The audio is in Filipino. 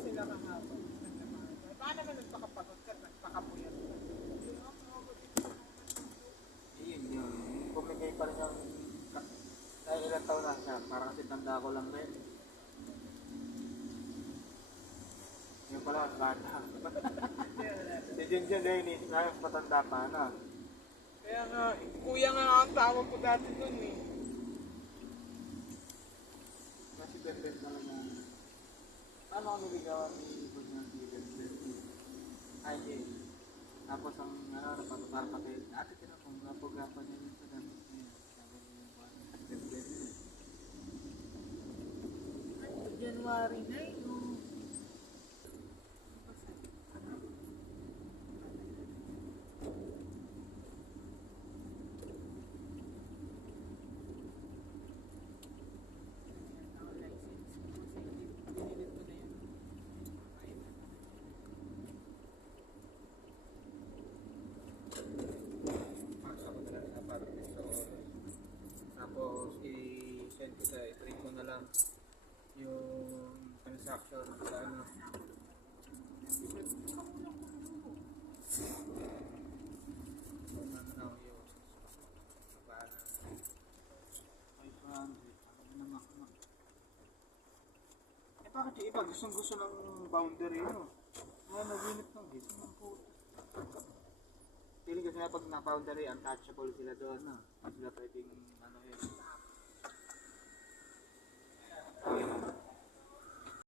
sila kahapon. Paano naman nagpakapagod ka, nagpakapuyat ka? Yun. Pumigay pa rin yung ay ilang taon na siya, parang kasi tanda ko lang rin. Yung pala, bata. Si Junjun na inisip na yung patanda pa na. Kaya nga, kuya nga ang tawag ko dati dun eh. Kasi best talaga. Paano kami ligawan ni Bunyan si best? Ay, eh. Tapos ang napatutar pa kayo. Ate, tinapong gapo-gapo niya yun sa damit niya. Sabi niya yung best. January na eh. No? Pasok ko na lang sa parties sa oras. Tapos i-send ko sa i-print ko na lang yung transaction sa ano. Ano na yung para 500. Ano naman naman. Eh bakit yung iba gusto ng boundary no? Naginip ng gusto ng po. Feeling kasi na pag na-boundary, untouchable sila doon, no? Sila pwedeng, ano yun,